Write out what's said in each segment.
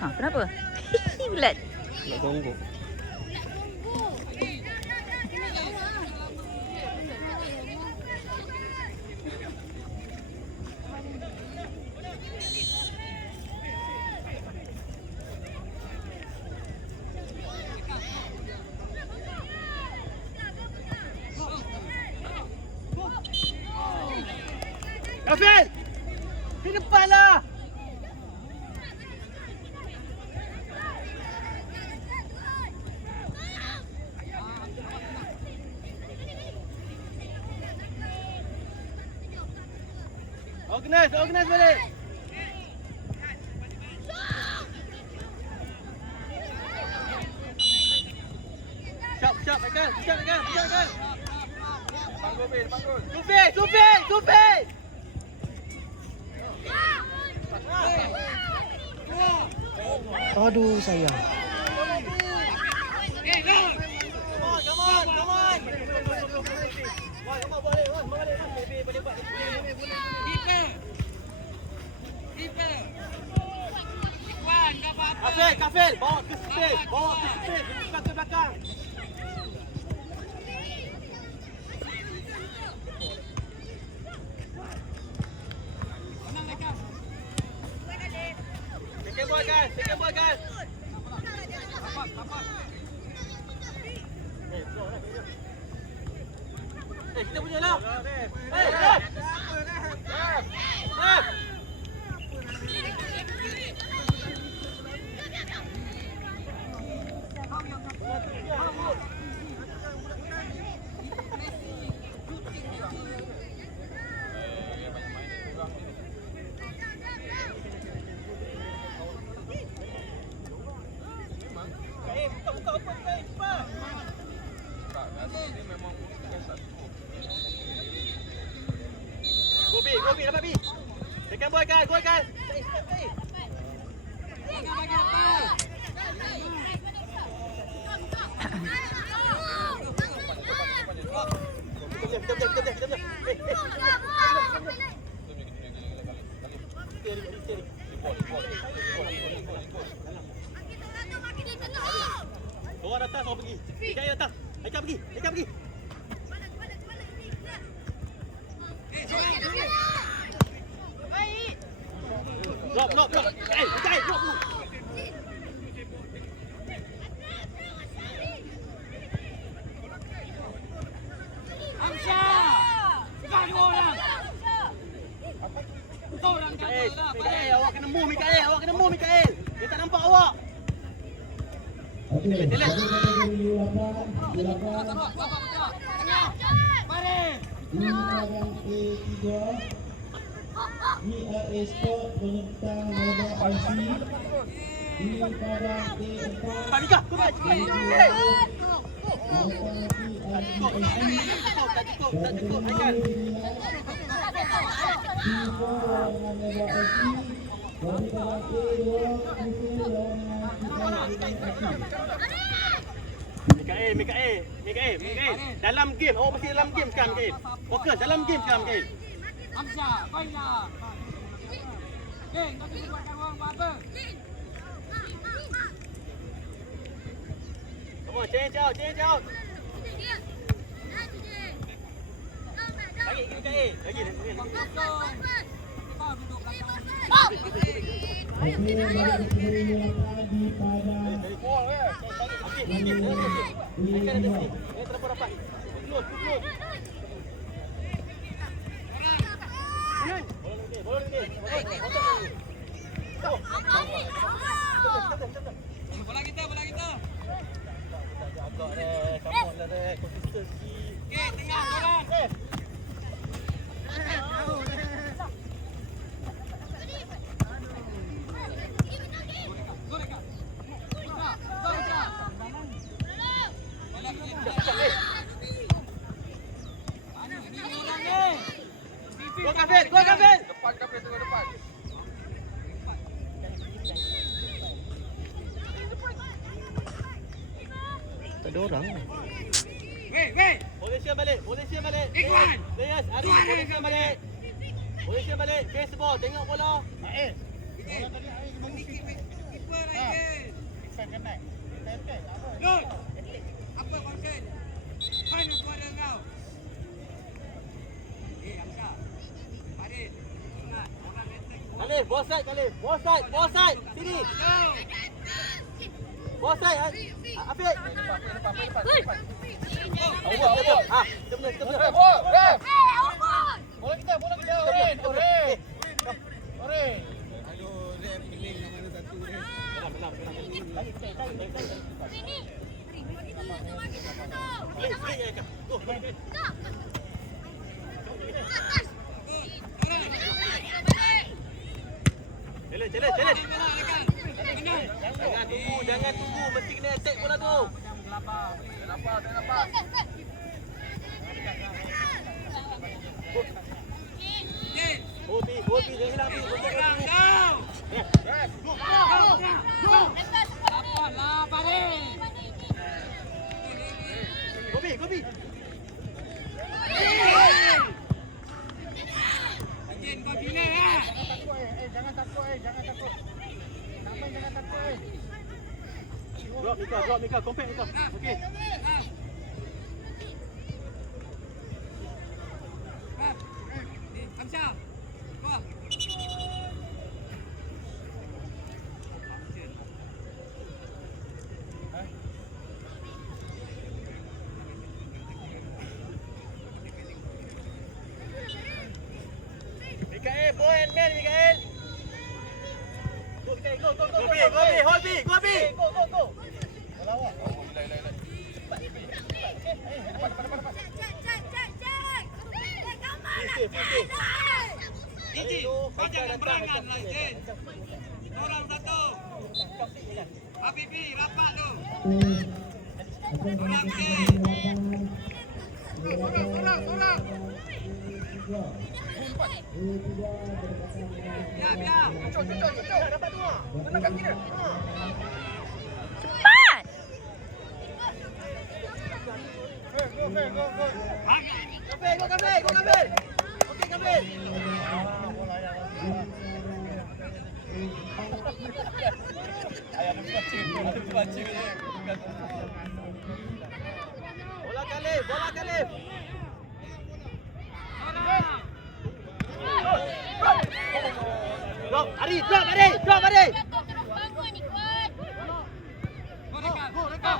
Ha, kenapa? Bulat. Bulat gonggong. Kafil! Di depan lah! Organize balik! Siap, Michael! Panggul! Sufi! Aduh, sayang. Come on! Kafil! Bawa ke space! Bukan ke belakang! Take a ball, guys! Kita punya lah! Left! Go B, dapat B. Tekan boy guys. Orang atas orang pergi. Dekat atas. Dekat pergi. Drop. Drop. Hamzah! Kau dua orang. Kau orang kata Mikael, awak kena move, Mikael. Dia tak nampak awak. Okey. Mari. Ini yang ketiga. Ini Sport penyertaan Melbourne FC. Ini pada keempat. Panika, go back. Tak cukup. Mikael. Dalam game, awak mesti dalam game sekarang, Mikael. Fokus dalam game sekarang, Mikael. Hamzah, baiklah. Kau pergi buatkan orang buat apa? Come on, change out. Lagi, Mikael. Lagi. Kau duduk belakang. Bola kita. Okey, tengah orang. Go Kafil. Depan Kafil, tengok depan. Tak ada orang. Weh. Position balik. Ikhwan. Players, hari position balik. Face ball, tengok bola. Apa concern? Mana suara kau? Amsa. Farid. Ingat, orang attack. Khalif, ball side Khalif. Ball side. Sini. Ball side. Afiq. Awak. Ah, kita benar. Bola kita. Oren. Benar. Jalan. Jangan tunggu. Mesti kena attack bola tu. Hobi, jangan hilang Hobi. Dapatlah Farid. Gobi. Izin kau bila ya. Jangan takut. Nak main jangan takut. Drop Mika, compact Mika. Okey. Amsa. Wah. Mikael, boy and man Mikael. Go. Hold B. Go. Lawak. Gigi, kau jangan berangan lah, Izin. Orang satu. Habibi, rapat tu. Orang C. Sorang. Biar. Cucuk. Dapat dua. Tenang kaki dia. Cepat! Go. Go Kafil. Okey Kafil. Ayah nak baca. Bola Khalif. Drop, Ari. Go dekat.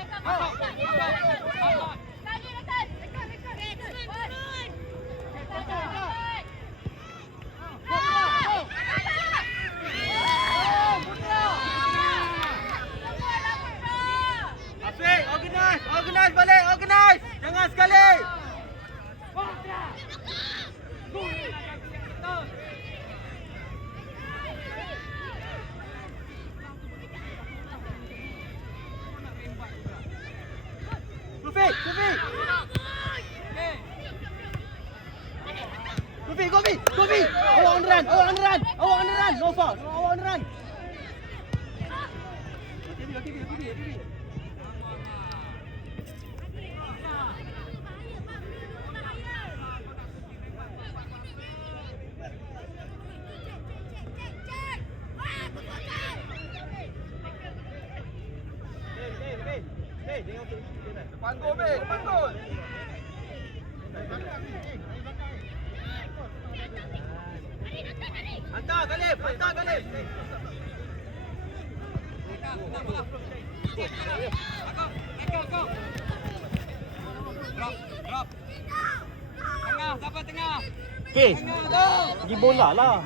Afiq, organize balik. Jangan sekali. Gobi. Awak on run. No foul. Awak on run. Okay. Panggul, panggul. Hantar Khalif. Go. Drop. Tengah, siapa tengah? Okey. Pergi bola lah.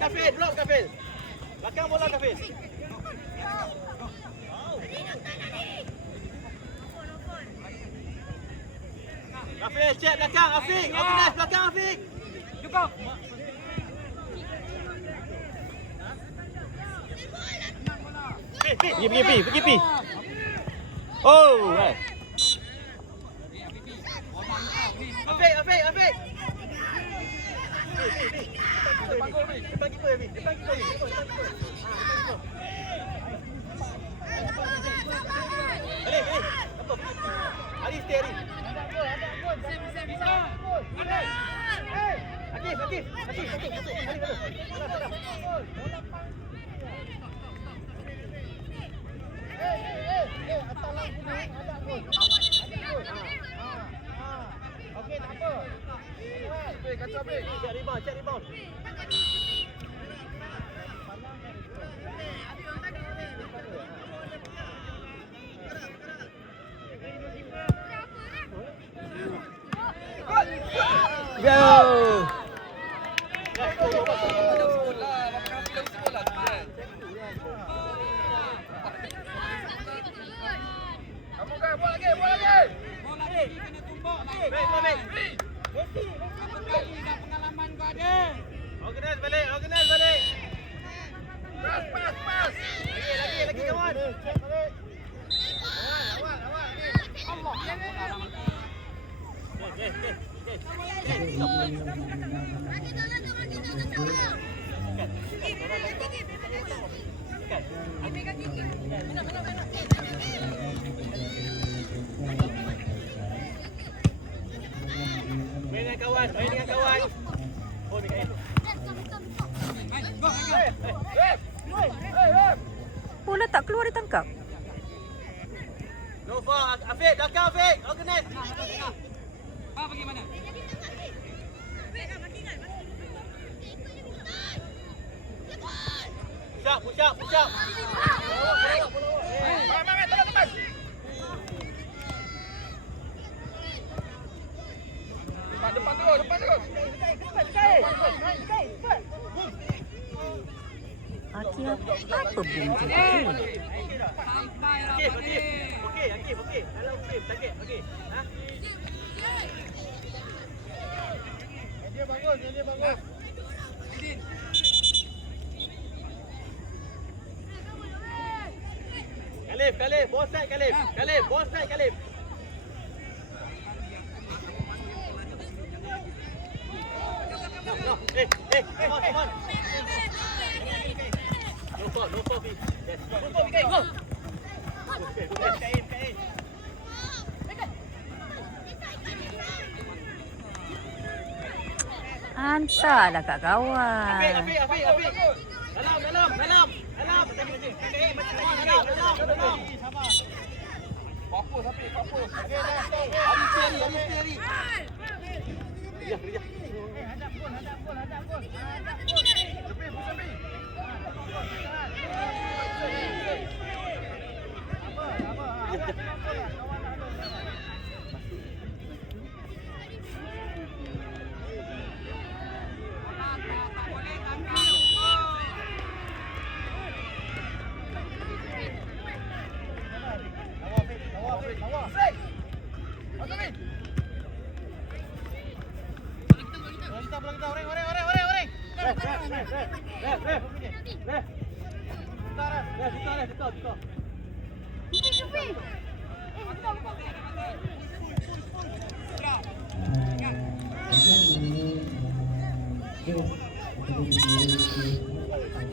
Kafil, drop Kafil. Belakang bola Kafil. Kafil, check belakang Afiq. Organize belakang Afiq. Cukup. Pergi. Oh, right. Afiq. Depan keeper Bi. Depan keeper Bi. Depan keeper. Balik. Apa? Ali stay Ali. Akif. Okey, tak apa. Kacau Bil. Cek rebound. Go! Kamu kan buat lagi. Organize balik. Pas. Lagi kawan. Cek balik. Awal. Main dengan kawan. Oh, Mikael. Bola tak keluar ditangkap. No foul. Afiq, belakang Afiq. Organize. Pergi mana? Push up. Mai, tolong. Depan terus. Aki apa bunyi tu? Okey. Dalam frame, target. Okey. Ha? Dia bagus. Khalif, boss side Khalif. No, come on. No foul, Bi. Yes. Go, Mikael, go. Bukain. Hantarlah kat kawan. Afiq. Dalam. Dalam. Fokus. Ali. Ya. Hadap gol.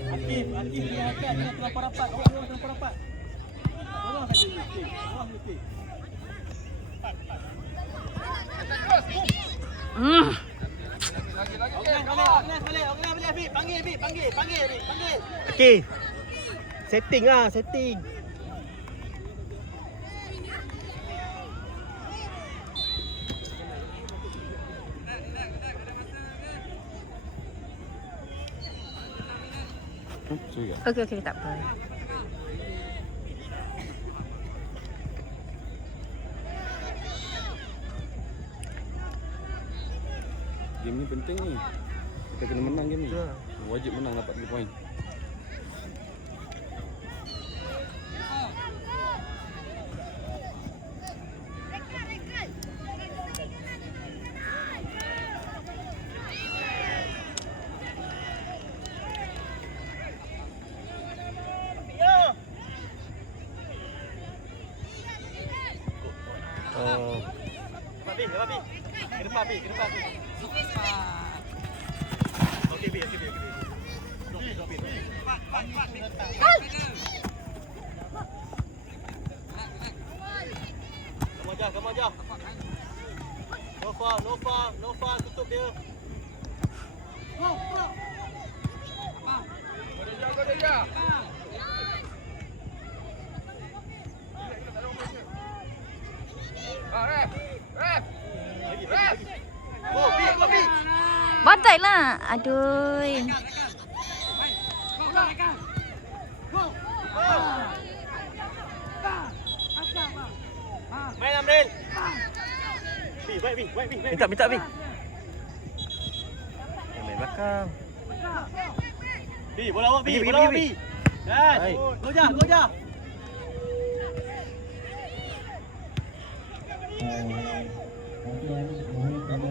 Lebih. Akif dia akan terlampau rapat. Awak terlampau rapat. Bawah saja. Bawah mesti. Organize balik. Panggil. Okey. Setting. Okey, tak apa. Game ni penting ni. Kita kena menang game ni. Wajib menang dapat 3 poin. Ke depan, Bi. Okey, Bi. Kamu aja. No far, tutup dia. Go, Bi. Bantai lah. Aduh. Main Amril. Bi, baik Bi. Minta Bi. Main belakang. Bi, bola awak Bi. Kan. Go je.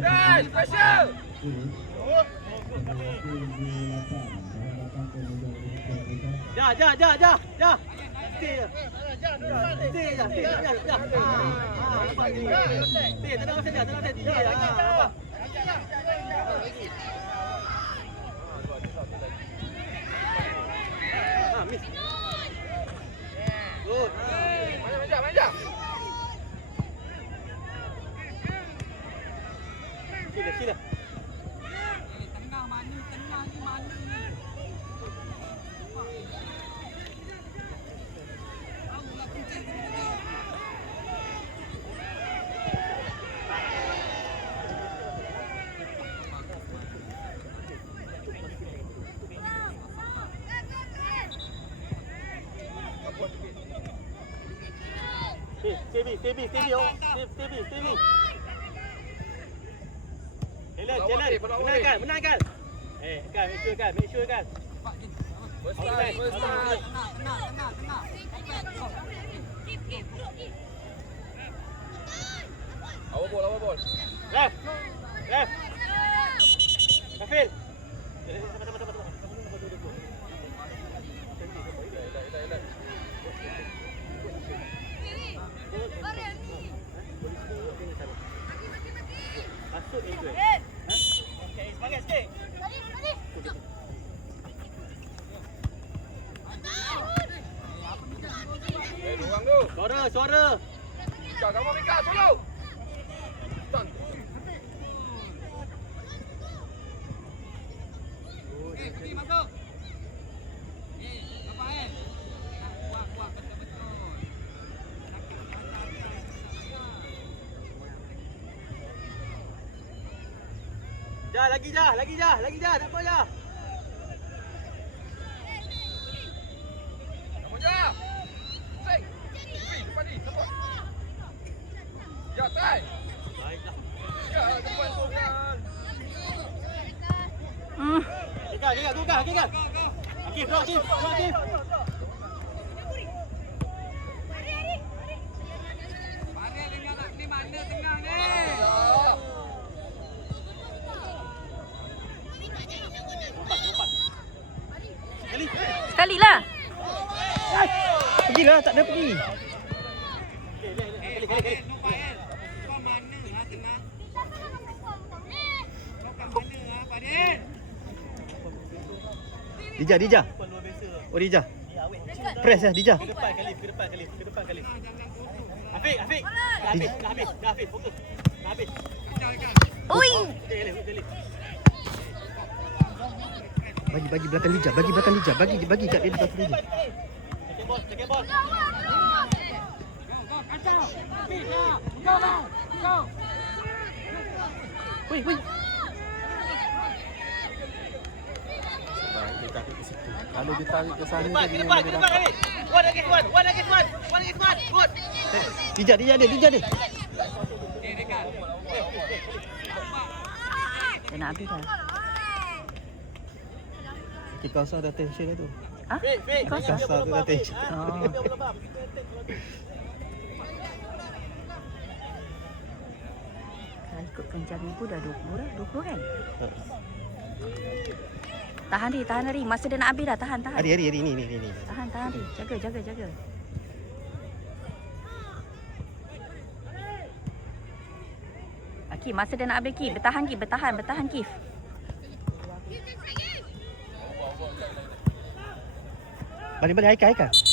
Guys, special. Ja. Stay je. Tenang saja. Miss. Good. Manja. Sila. Stay B. Jalan. Menangkan. Kan, make sure kan. Awal bol. Left. Kafil. Masuk itu. Okey, semangat sikit. Dorang tu. Suara. Mika, kamu Mika, solo. Stun. Masuk. Lagi jah. Tak apa jah. Kamu je. Sing. Depan ni, support. Ya, try. Baiklah. Ya, depan tu kan. Gegar. Akif. Ni mana tengah ni? Sekali lah. Pergilah, tak ada pergi. Kali. Kau mana tengah? Kau mana Fadil? Dija. Oh, Dija. Press lah, Dija. Ke depan kali. Afiq. Dah Afiq, fokus. Dah Afiq. Ui. Bagi belakang Dija. Bagi kat dia belakang Dija. Take ball. Woi. Dia tarik ke situ. Kalau dia tarik ke sana Depan dia kali. One against one. Good. Dija dia. Dah nak habis dah. Kipasah dah tension dah tu. Ah? Kipasah tu dah tension. Oh. Kalau ikutkan jam ibu dah 20 kan? Tahan Ri. Masa dia nak habis dah. Tahan. Hari ni. Tahan Ri. Jaga. Ki, masa dia nak habis Ki. Bertahan Ki. Balik Haikal.